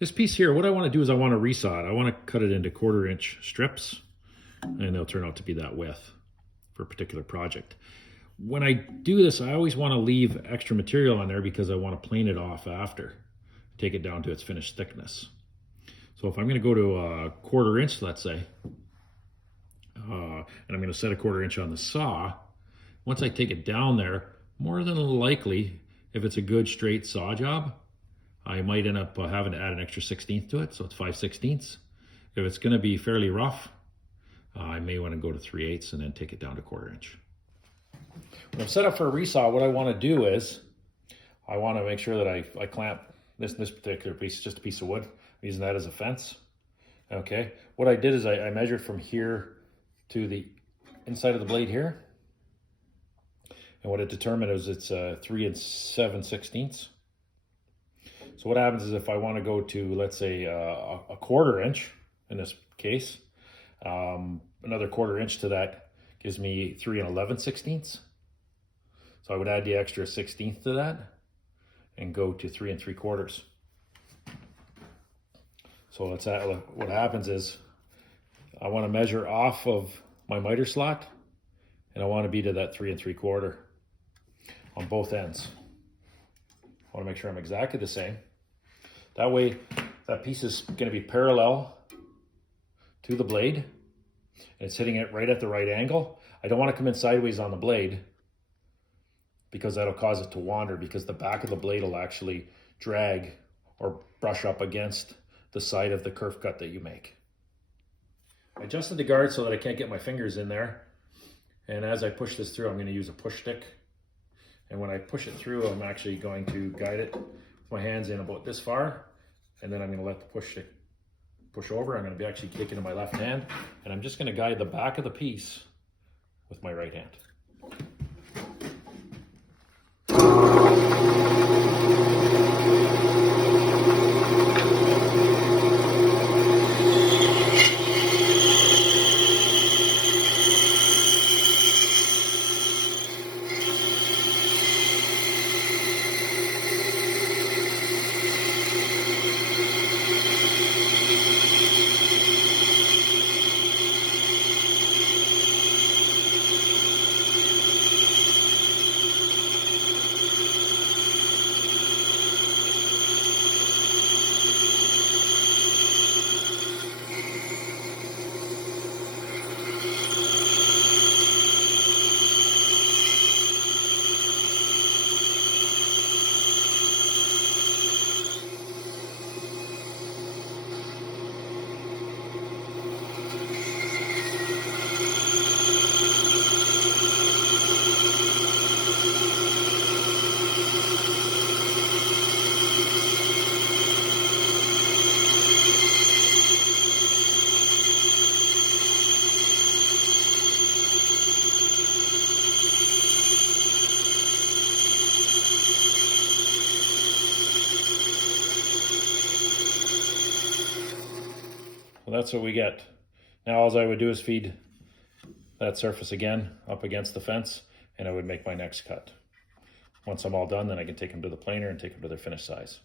This piece here, what I want to do is I want to resaw it. I want to cut it into 1/4-inch strips, and they'll turn out to be that width for a particular project. When I do this, I always want to leave extra material on there because I want to plane it off after, take it down to its finished thickness. So if I'm going to go to a 1/4-inch, let's say, and I'm going to set a 1/4-inch on the saw, once I take it down there, more than likely, if it's a good straight saw job, I might end up having to add an extra 1/16 to it, so it's 5/16. If it's going to be fairly rough, I may want to go to 3/8 and then take it down to 1/4-inch. When I'm set up for a resaw, what I want to do is I want to make sure that I clamp this particular piece, just a piece of wood. I'm using that as a fence. Okay, what I did is I measured from here to the inside of the blade here. And what it determined is it's 3 7/16. So what happens is if I want to go to, let's say, a 1/4-inch in this case, another 1/4-inch to that gives me 3 11/16. So I would add the extra 1/16 to that and go to 3 3/4. So what happens is I want to measure off of my miter slot, and I want to be to that 3 3/4 on both ends. I want to make sure I'm exactly the same. That way, that piece is going to be parallel to the blade, and it's hitting it right at the right angle. I don't want to come in sideways on the blade because that'll cause it to wander, because the back of the blade will actually drag or brush up against the side of the curve cut that you make. I adjusted the guard so that I can't get my fingers in there. And as I push this through, I'm going to use a push stick. And when I push it through, I'm actually going to guide it with my hands in about this far. And then I'm going to let the push stick push over. I'm going to be actually taking in my left hand. And I'm just going to guide the back of the piece with my right hand. Well, that's what we get. Now all I would do is feed that surface again up against the fence, and I would make my next cut. Once I'm all done, then I can take them to the planer and take them to their finished size.